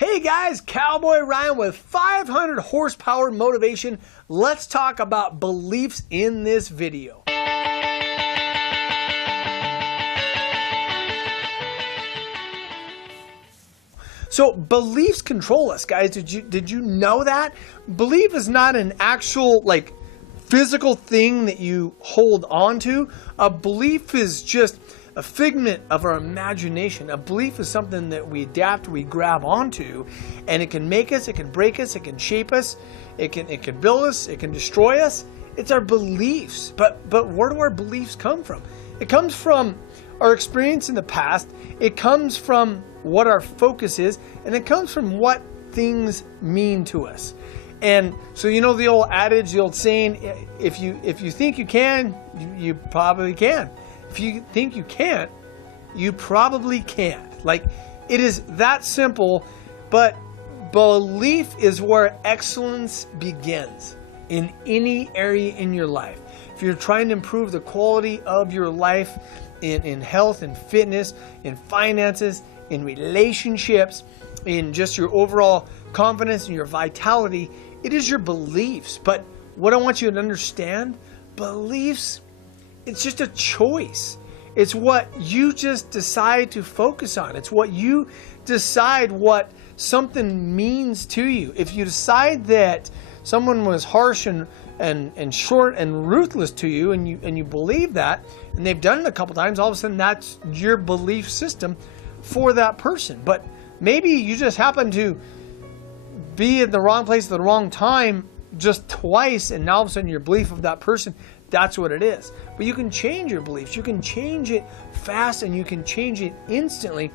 Hey guys, Cowboy Ryan with 500 horsepower motivation. Let's talk about beliefs in this video. So beliefs control us, guys. Did you know that? Belief is not an actual physical thing that you hold on to. A belief is just a figment of our imagination. A belief is something that we adapt, we grab onto, and it can make us, it can break us, it can shape us, it can build us, it can destroy us. It's our beliefs. But where do our beliefs come from? It comes from our experience in the past. It comes from what our focus is, and it comes from what things mean to us. And so, you know the old adage, the old saying, if you think you can, you probably can. If you think you can't, you probably can't. It is that simple. But belief is where excellence begins in any area in your life. If you're trying to improve the quality of your life in health and fitness, in finances, in relationships, in just your overall confidence and your vitality, it is your beliefs. But what I want you to understand, beliefs, it's just a choice. It's what you just decide to focus on. It's what you decide what something means to you. If you decide that someone was harsh and short and ruthless to you, and you believe that, and they've done it a couple times, all of a sudden that's your belief system for that person. But maybe you just happen to be in the wrong place at the wrong time just twice, and now all of a sudden your belief of that person, that's what it is. But you can change your beliefs. You can change it fast, and you can change it instantly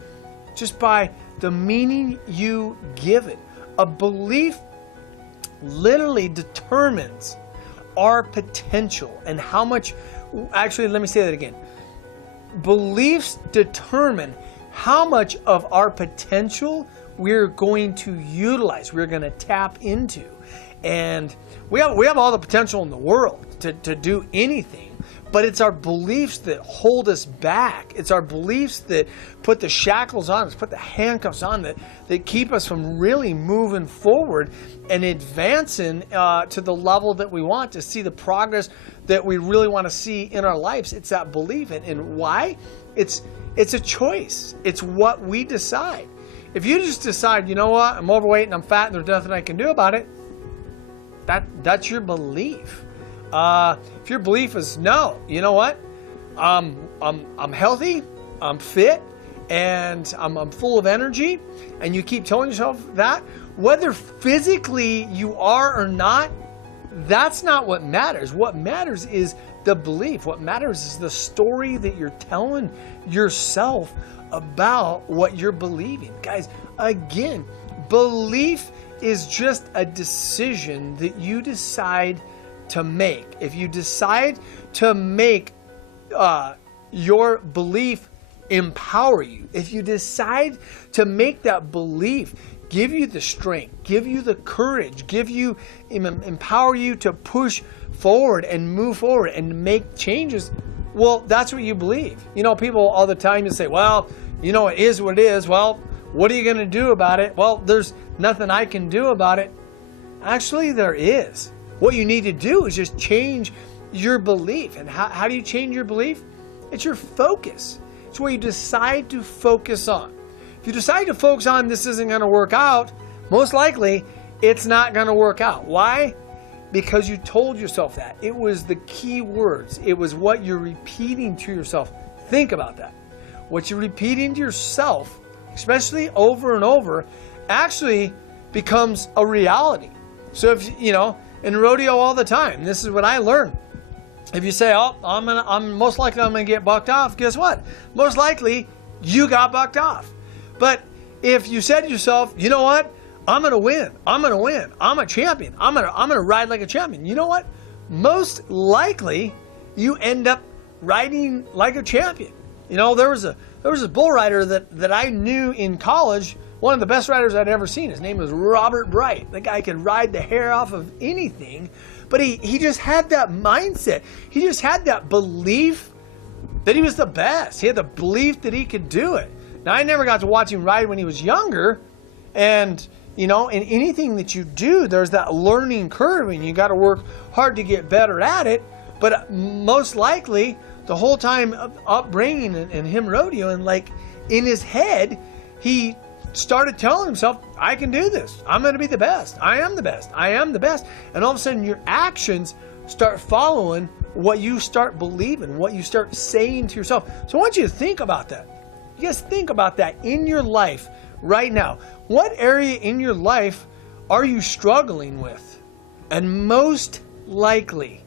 just by the meaning you give it. A belief literally determines our potential and how much, actually, let me say that again. Beliefs determine how much of our potential we're going to utilize, we're going to tap into. And we have all the potential in the world to do anything, but it's our beliefs that hold us back. It's our beliefs that put the shackles on us, put the handcuffs on, that keep us from really moving forward and advancing to the level that we want, to see the progress that we really want to see in our lives. It's that belief. And why? It's a choice. It's what we decide. If you just decide, you know what, I'm overweight and I'm fat and there's nothing I can do about it, that's your belief. If your belief is no, you know what, I'm healthy, I'm fit, and I'm full of energy, and you keep telling yourself that, whether physically you are or not, that's not what matters. What matters is the belief. What matters is the story that you're telling yourself about what you're believing. Guys, again, belief is just a decision that you decide to make. If you decide to make your belief empower you, if you decide to make that belief give you the strength, give you the courage, empower you to push forward and move forward and make changes, well, that's what you believe. You know, people all the time, you say, well, you know, it is what it is. Well, what are you going to do about it? Well, there's nothing I can do about it. Actually, there is. What you need to do is just change your belief. And how do you change your belief? It's your focus. It's what you decide to focus on. If you decide to focus on this isn't going to work out, most likely it's not going to work out. Why? Because you told yourself that. It was the key words. It was what you're repeating to yourself. Think about that. What you're repeating to yourself, especially over and over, actually becomes a reality. So if you know, in rodeo all the time, this is what I learned. If you say, oh, I'm most likely I'm gonna get bucked off, guess what? Most likely you got bucked off. But if you said to yourself, you know what? I'm gonna win. I'm gonna win. I'm a champion. I'm gonna ride like a champion. You know what? Most likely you end up riding like a champion. You know, there was a bull rider that I knew in college, one of the best riders I'd ever seen. His name was Robert Bright. The guy could ride the hair off of anything, but he just had that mindset. He just had that belief that he was the best. He had the belief that he could do it. Now, I never got to watch him ride when he was younger, And, you know, in anything that you do, there's that learning curve, and you got to work hard to get better at it. But most likely, the whole time of upbringing and him rodeoing, like in his head, he started telling himself, I can do this. I'm going to be the best. I am the best. I am the best. And all of a sudden, your actions start following what you start believing, what you start saying to yourself. So I want you to think about that. You guys think about that in your life right now. What area in your life are you struggling with? And most likely,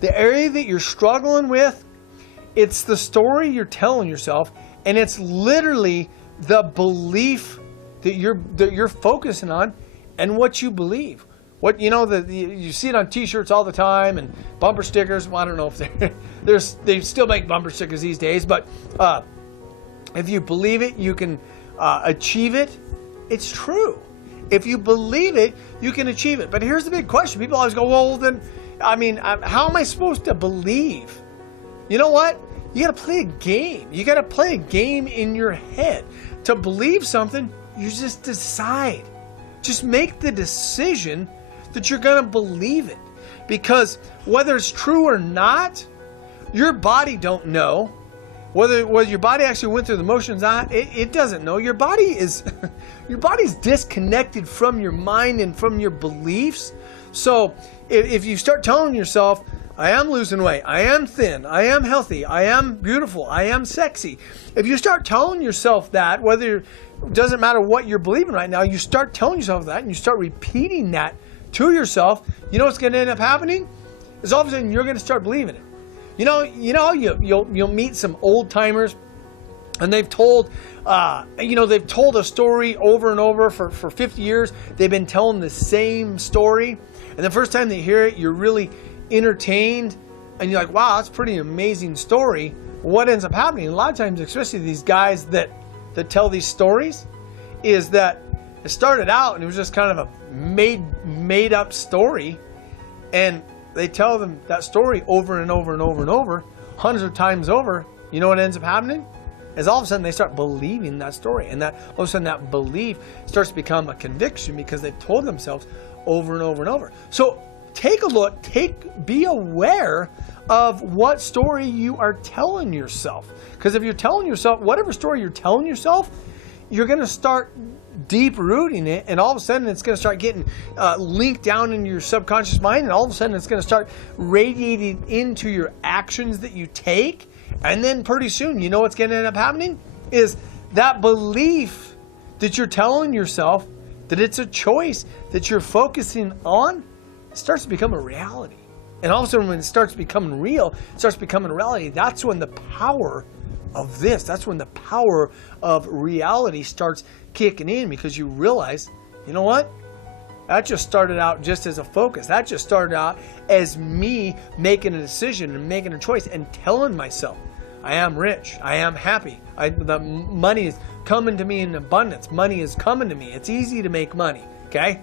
the area that you're struggling with, it's the story you're telling yourself, and it's literally the belief that you're focusing on and what you believe. What, you know, you see it on t-shirts all the time and bumper stickers. Well, I don't know if they still make bumper stickers these days, but if you believe it, you can achieve it. It's true. If you believe it, you can achieve it. But here's the big question. People always go, well, then, I mean, how am I supposed to believe? You know what? You got to play a game. You got to play a game in your head. To believe something, you just decide. Just make the decision that you're going to believe it. Because whether it's true or not, your body don't know. Whether your body actually went through the motions, it doesn't know. Your body's disconnected from your mind and from your beliefs. So if you start telling yourself, I am losing weight, I am thin, I am healthy, I am beautiful, I am sexy. If you start telling yourself that, it doesn't matter what you're believing right now, you start telling yourself that and you start repeating that to yourself, you know what's going to end up happening? Is all of a sudden you're going to start believing it. You'll meet some old timers, and they've told a story over and over for 50 years. They've been telling the same story, and the first time they hear it, you're really entertained, and you're like, wow, that's a pretty amazing story. What ends up happening a lot of times, especially these guys that tell these stories, is that it started out and it was just kind of a made up story, and they tell them that story over and over and over and over, hundreds of times over. You know what ends up happening? Is all of a sudden they start believing that story, and that all of a sudden that belief starts to become a conviction because they've told themselves over and over and over. So take a look, be aware of what story you are telling yourself. Because if you're telling yourself, whatever story you're telling yourself, you're going to start deep rooting it, and all of a sudden it's going to start getting linked down in your subconscious mind, and all of a sudden it's going to start radiating into your actions that you take. And then pretty soon, you know what's going to end up happening? Is that belief that you're telling yourself that it's a choice that you're focusing on starts to become a reality. And all of a sudden when it starts becoming real, it starts becoming a reality. That's when the power of this, that's when the power of reality starts kicking in, because you realize, you know what? That just started out just as a focus. That just started out as me making a decision and making a choice and telling myself, I am rich, I am happy, the money is coming to me in abundance, money is coming to me. It's easy to make money, okay?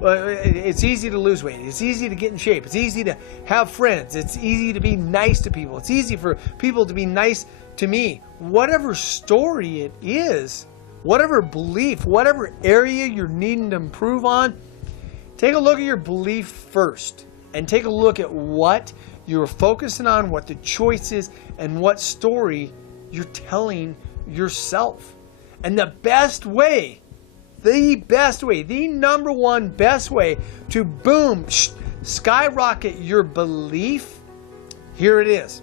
It's easy to lose weight. It's easy to get in shape. It's easy to have friends. It's easy to be nice to people. It's easy for people to be nice to me. Whatever story it is, whatever belief, whatever area you're needing to improve on, take a look at your belief first, and take a look at what you're focusing on, what the choice is, and what story you're telling yourself. And the number one best way to boom, skyrocket your belief, here it is.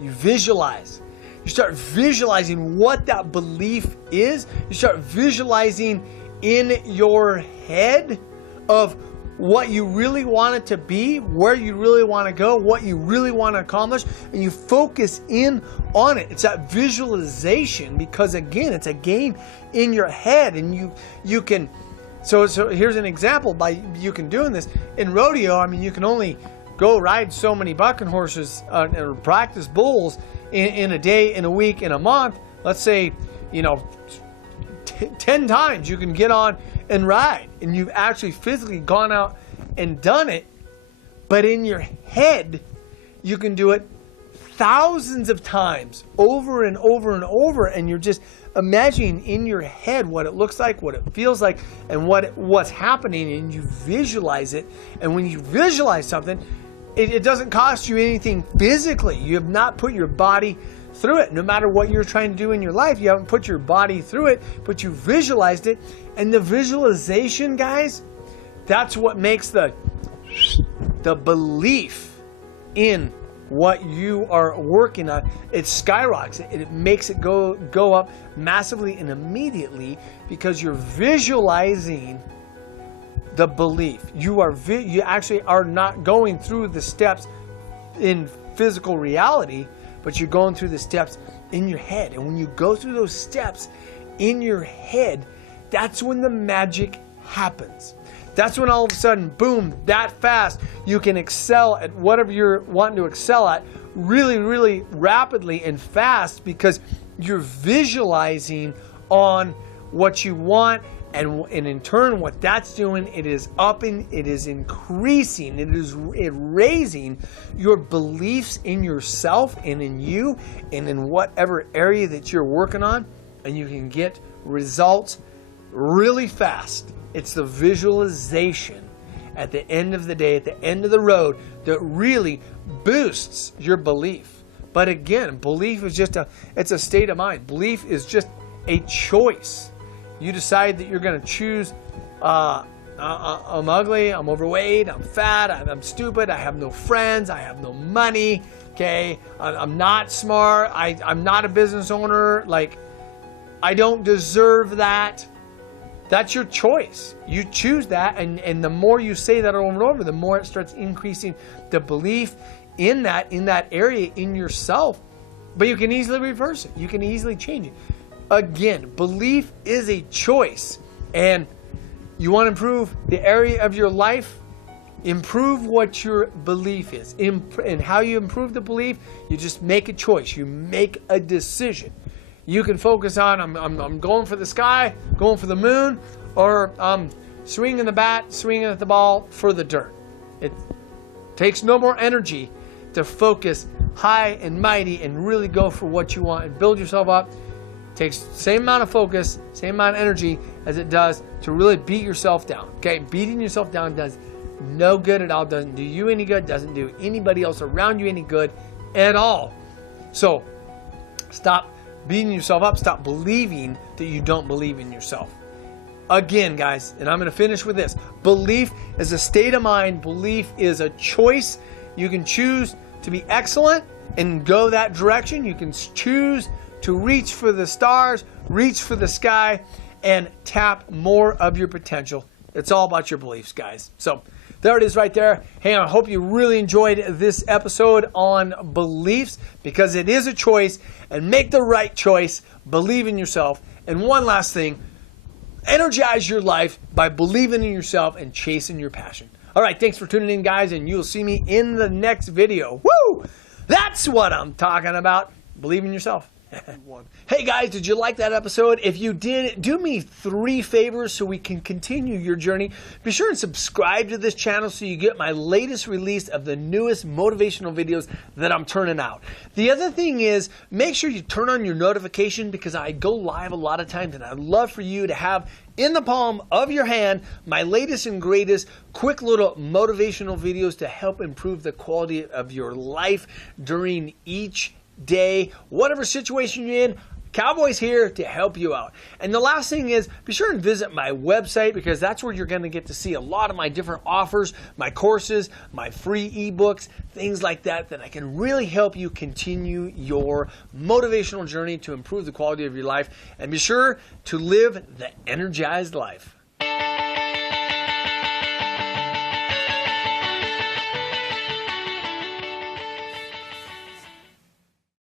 You visualize. You start visualizing what that belief is. You start visualizing in your head of what you really want it to be, where you really want to go, what you really want to accomplish, and you focus in on it. It's that visualization, because again, it's a game in your head, and you can. So here's an example by you can doing this in rodeo. I mean, you can only go ride so many bucking horses or practice bulls in a day, in a week, in a month. Let's say, 10 times you can get on and ride, and you've actually physically gone out and done it. But in your head, you can do it thousands of times over and over and over, and you're just imagining in your head what it looks like, what it feels like, and what's happening, and you visualize it. And when you visualize something, it doesn't cost you anything physically. You have not put your body through it. No matter what you're trying to do in your life, you haven't put your body through it, but you visualized it. And the visualization, guys, that's what makes the belief in what you are working on, it skyrockets. It makes it go up massively and immediately, because you're visualizing the belief. You actually are not going through the steps in physical reality, but you're going through the steps in your head. And when you go through those steps in your head, that's when the magic happens. That's when all of a sudden, boom, that fast, you can excel at whatever you're wanting to excel at really, really rapidly and fast, because you're visualizing on what you want. And in turn, what that's doing, it is increasing, it is raising your beliefs in yourself and in you and in whatever area that you're working on, and you can get results really fast. It's the visualization at the end of the day, at the end of the road, that really boosts your belief. But again, belief is it's a state of mind. Belief is just a choice. You decide that you're going to choose, I'm ugly, I'm overweight, I'm fat, I'm stupid, I have no friends, I have no money, okay? I'm not smart, I'm not a business owner, like, I don't deserve that. That's your choice. You choose that, and the more you say that over and over, the more it starts increasing the belief in that area in yourself. But you can easily reverse it. You can easily change it. Again, belief is a choice, and you want to improve the area of your life, improve what your belief is. And how you improve the belief, you just make a choice. You make a decision. You can focus on, I'm going for the sky, going for the moon, or swinging the bat, swinging at the ball for the dirt. It takes no more energy to focus high and mighty and really go for what you want and build yourself up. It takes the same amount of focus, same amount of energy as it does to really beat yourself down. Okay, beating yourself down does no good at all, doesn't do you any good, doesn't do anybody else around you any good at all. So stop beating yourself up. Stop believing that you don't believe in yourself. Again, guys, and I'm going to finish with this. Belief is a state of mind. Belief is a choice. You can choose to be excellent and go that direction. You can choose to reach for the stars, reach for the sky, and tap more of your potential. It's all about your beliefs, guys. So there it is right there. Hey, I hope you really enjoyed this episode on beliefs, because it is a choice, and make the right choice. Believe in yourself. And one last thing, energize your life by believing in yourself and chasing your passion. All right, thanks for tuning in, guys, and you'll see me in the next video. Woo! That's what I'm talking about. Believe in yourself. Hey guys, did you like that episode? If you did, do me 3 favors so we can continue your journey. Be sure and subscribe to this channel so you get my latest release of the newest motivational videos that I'm turning out. The other thing is, make sure you turn on your notification, because I go live a lot of times, and I'd love for you to have in the palm of your hand my latest and greatest quick little motivational videos to help improve the quality of your life during each day, whatever situation you're in. Cowboy's here to help you out. And the last thing is, be sure and visit my website, because that's where you're going to get to see a lot of my different offers, my courses, my free ebooks, things like that I can really help you continue your motivational journey to improve the quality of your life, and be sure to live the energized life.